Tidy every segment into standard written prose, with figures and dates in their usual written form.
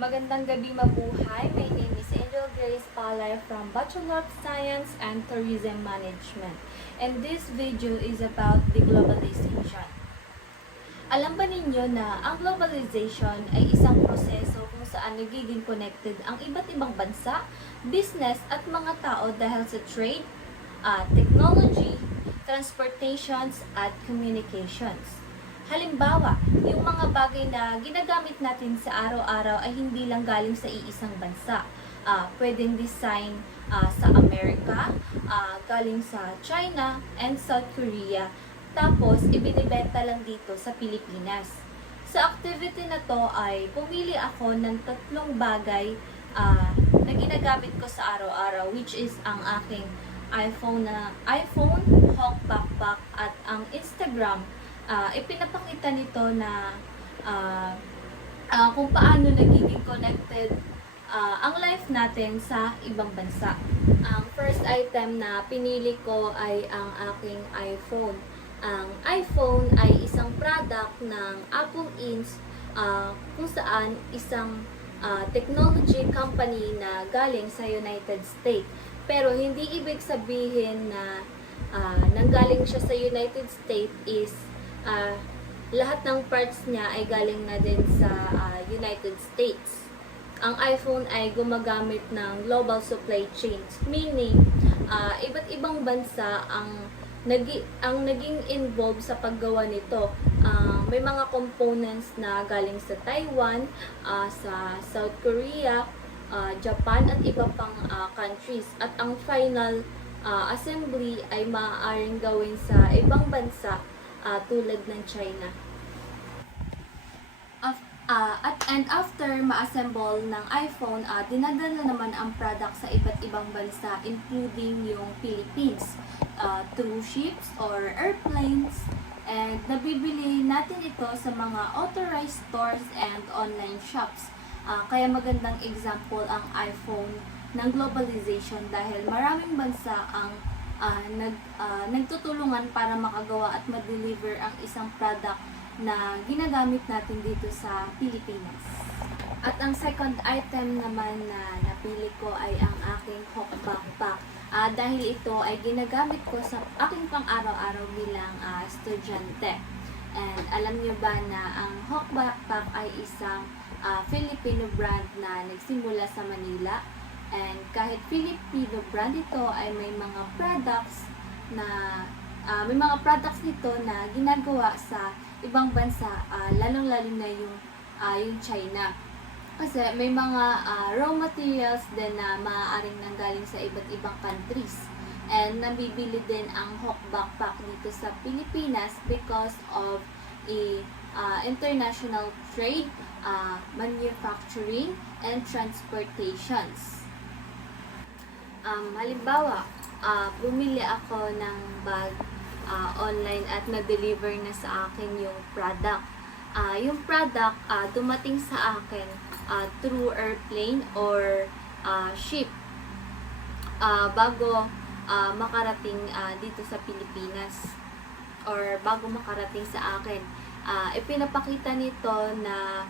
Magandang gabi, mabuhay. My name is Angel Grace Palay from Bachelor of Science and Tourism Management. And this video is about the globalization. Alam ba ninyo na ang globalization ay isang proseso kung saan nagiging connected ang iba't ibang bansa, business at mga tao dahil sa trade, technology, transportations at communications. Halimbawa, yung mga bagay na ginagamit natin sa araw-araw ay hindi lang galing sa iisang bansa. Pwedeng design sa Amerika, galing sa China and South Korea, tapos ibinibenta lang dito sa Pilipinas. Sa activity na to ay pumili ako ng 3 bagay na ginagamit ko sa araw-araw, which is ang aking iPhone, Hawk Backpack at ang Instagram. Ipinapakita nito na kung paano nagiging connected ang life natin sa ibang bansa. Ang first item na pinili ko ay ang aking iPhone. Ang iPhone ay isang product ng Apple Inc. Kung saan isang technology company na galing sa United States. Pero hindi ibig sabihin na nanggaling siya sa United States is lahat ng parts niya ay galing na din sa United States. Ang iPhone ay gumagamit ng global supply chains, meaning iba't ibang bansa ang naging involved sa paggawa nito. May mga components na galing sa Taiwan, sa South Korea, Japan at iba pang countries. At ang final assembly ay maaaring gawin sa ibang bansa tulad ng China. And after ma-assemble ng iPhone, dinadala naman ang product sa iba't ibang bansa, including yung Philippines, through ships or airplanes. And nabibili natin ito sa mga authorized stores and online shops. Kaya magandang example ang iPhone ng globalization dahil maraming bansa ang nagtutulungan para makagawa at ma-deliver ang isang product na ginagamit natin dito sa Pilipinas. At ang second item naman na napili ko ay ang aking Hawk Backpack. Dahil ito ay ginagamit ko sa aking pang-araw-araw bilang estudyante. And alam niyo ba na ang Hawk Backpack ay isang Filipino brand na nagsimula sa Manila. And kahit Filipino brand ito ay may mga products nito na ginagawa sa ibang bansa, lalong-lalo na yung China. Kasi may mga raw materials din na maaaring nanggaling sa iba't ibang countries. And nabibili din ang Hawk Backpack dito sa Pilipinas because of international trade, manufacturing, and transportations. Halimbawa, bumili ako ng bag online at na-deliver na sa akin yung product. Yung product dumating sa akin through airplane or ship bago makarating dito sa Pilipinas or bago makarating sa akin. Ipinapakita nito na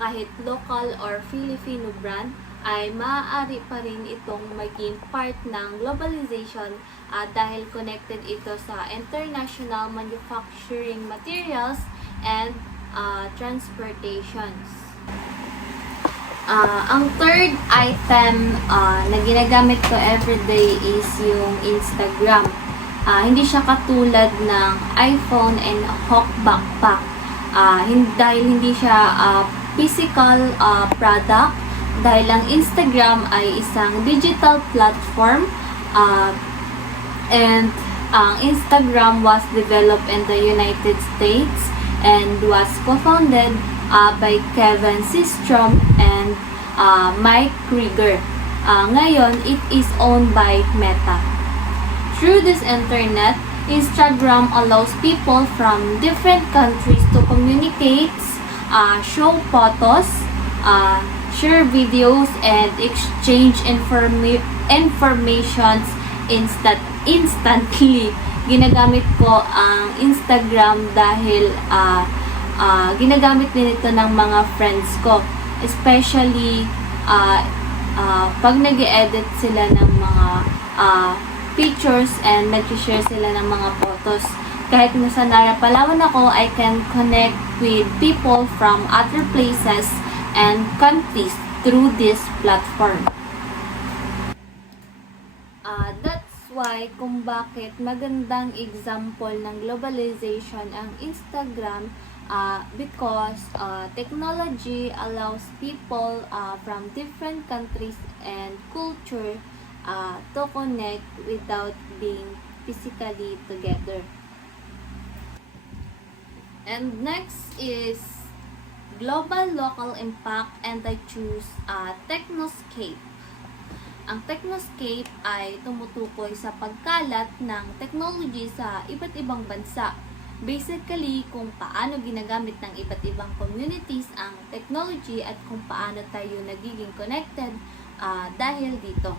kahit local or Filipino brand ay maaari pa rin itong maging part ng globalization dahil connected ito sa international manufacturing materials and transportations. Ang third item na ginagamit ko everyday is yung Instagram. Hindi siya katulad ng iPhone and Hawk Backpack. Dahil hindi siya physical product, dahil ang Instagram ay isang digital platform and ang Instagram was developed in the United States and was co-founded by Kevin Systrom and Mike Krieger. Ngayon, it is owned by Meta. Through this internet, Instagram allows people from different countries to communicate, show photos, share videos, and exchange informations instantly. Ginagamit ko ang Instagram dahil ginagamit din ito ng mga friends ko. especially pag nag-edit sila ng mga pictures and nag-share sila ng mga photos. Kahit nasa Nara, Palawan ako, I can connect with people from other places and countries through this platform. That's why kung bakit magandang example ng globalization ang Instagram, because technology allows people from different countries and culture to connect without being physically together. And next is global local impact, and I choose Technoscape. Ang Technoscape ay tumutukoy sa pagkalat ng technology sa iba't ibang bansa. Basically, kung paano ginagamit ng iba't ibang communities ang technology at kung paano tayo nagiging connected dahil dito.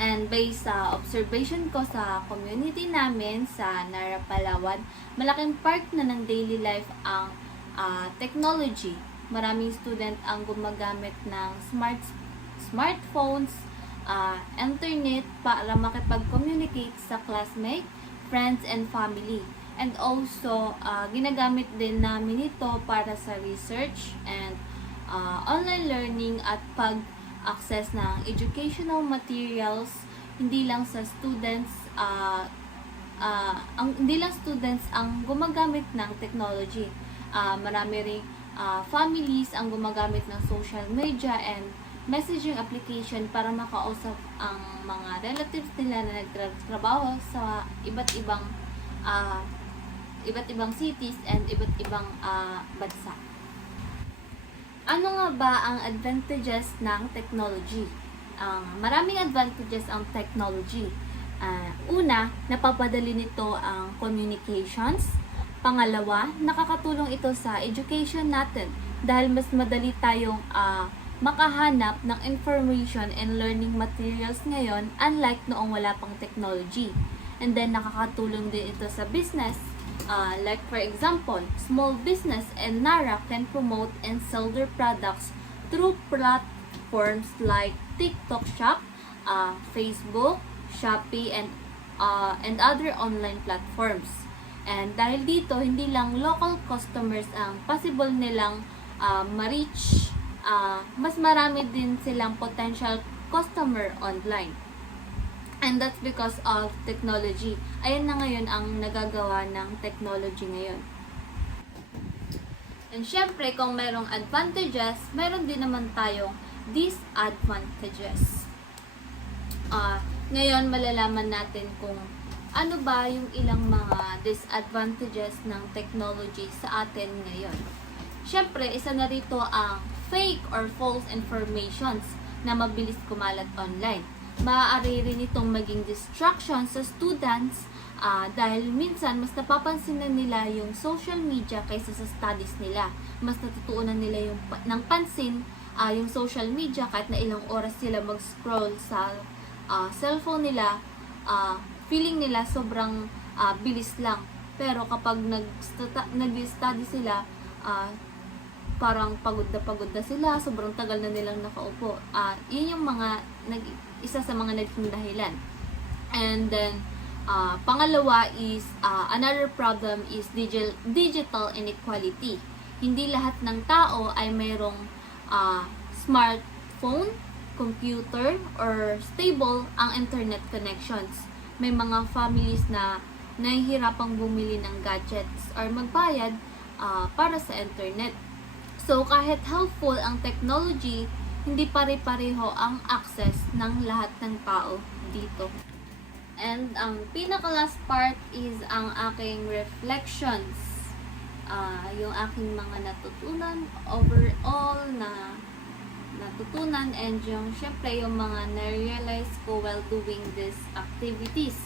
And based sa observation ko sa community namin sa Nara, Palawan, malaking part na ng daily life ang technology. Maraming student ang gumagamit ng smartphones, internet para makipag-communicate sa classmate, friends, and family. And also, ginagamit din namin ito para sa research and online learning at pag-access ng educational materials. Hindi lang students ang gumagamit ng technology. Marami ring families ang gumagamit ng social media and messaging application para makausap ang mga relatives nila na nagtrabaho sa iba't ibang cities and iba't ibang bansa. Ano nga ba ang advantages ng technology? Maraming advantages ang technology. Una, napapadali nito ang communications. Pangalawa, nakakatulong ito sa education natin dahil mas madali tayong makahanap ng information and learning materials ngayon unlike noong wala pang technology. And then, nakakatulong din ito sa business. Like for example, small business and Nara can promote and sell their products through platforms like TikTok Shop, Facebook, Shopee, and other online platforms. And dahil dito, hindi lang local customers ang possible nilang ma-reach, mas marami din silang potential customer online. And that's because of technology. Ayan na ngayon ang nagagawa ng technology ngayon. And syempre, kung merong advantages, meron din naman tayong disadvantages. Ngayon, malalaman natin kung ano ba yung ilang mga disadvantages ng technology sa atin ngayon. Syempre, isa na rito ang fake or false informations na mabilis kumalat online. Maaari rin itong maging distraction sa students dahil minsan mas napapansin na nila yung social media kaysa sa studies nila. Mas natutuunan nila ng pansin yung social media kahit na ilang oras sila mag-scroll sa cellphone nila. Feeling nila sobrang bilis lang. Pero kapag nag-study sila, parang pagod na sila, sobrang tagal na nilang nakaupo. Yun yung isa sa mga naging dahilan. And then, pangalawa is, another problem is digital inequality. Hindi lahat ng tao ay mayroong smartphone, computer, or stable ang internet connections. May mga families na nahihirapang bumili ng gadgets or magbayad para sa internet. So, kahit helpful ang technology, hindi pare-pareho ang access ng lahat ng tao dito. And ang pinaka-last part is ang aking reflections. Yung aking mga natutunan, overall na natutunan, and yung syempre yung mga na-realize ko while doing these activities.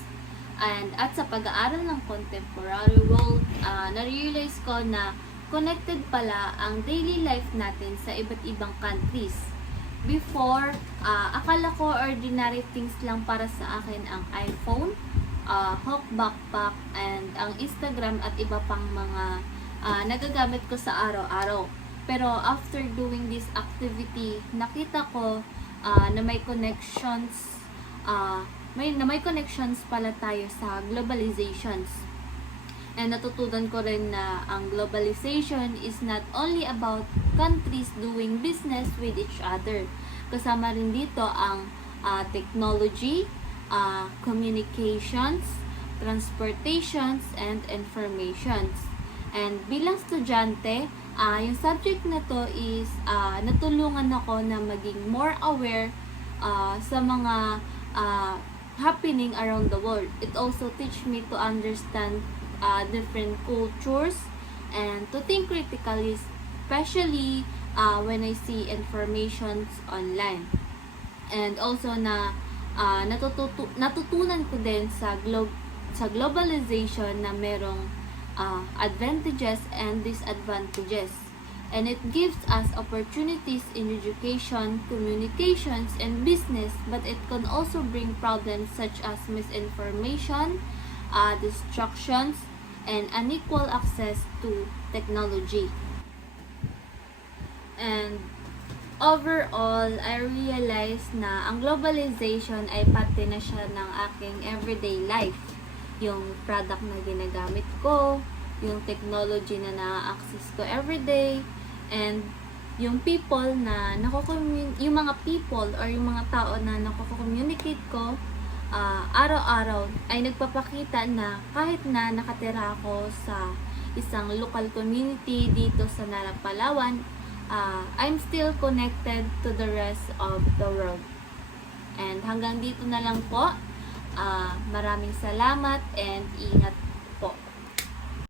And at sa pag-aaral ng contemporary world, na-realize ko na connected pala ang daily life natin sa iba't ibang countries. Before, akala ko ordinary things lang para sa akin ang iPhone, Hawk backpack, and ang Instagram at iba pang mga nagagamit ko sa araw-araw. Pero after doing this activity, nakita ko na may connections may connections pala tayo sa globalizations. And natutunan ko rin na ang globalization is not only about countries doing business with each other. Kasama rin dito ang technology, communications, transportations, and informations. And bilang estudyante, yung subject na to is natulungan ako na maging more aware sa mga happening around the world. It also teach me to understand different cultures and to think critically, especially when I see informations online. And also na natutunan ko din sa globalization na merong advantages and disadvantages. And it gives us opportunities in education, communications, and business, but it can also bring problems such as misinformation, distractions, and unequal access to technology. And overall, I realized na ang globalization ay parte na siya ng aking everyday life. Yung product na ginagamit ko, yung technology na na-access ko everyday, and yung people na yung mga people or yung mga tao na nakoko-communicate ko araw-araw ay nagpapakita na kahit na nakatira ako sa isang local community dito sa Narang, Palawan, I'm still connected to the rest of the world. And hanggang dito na lang po. Maraming salamat and ingat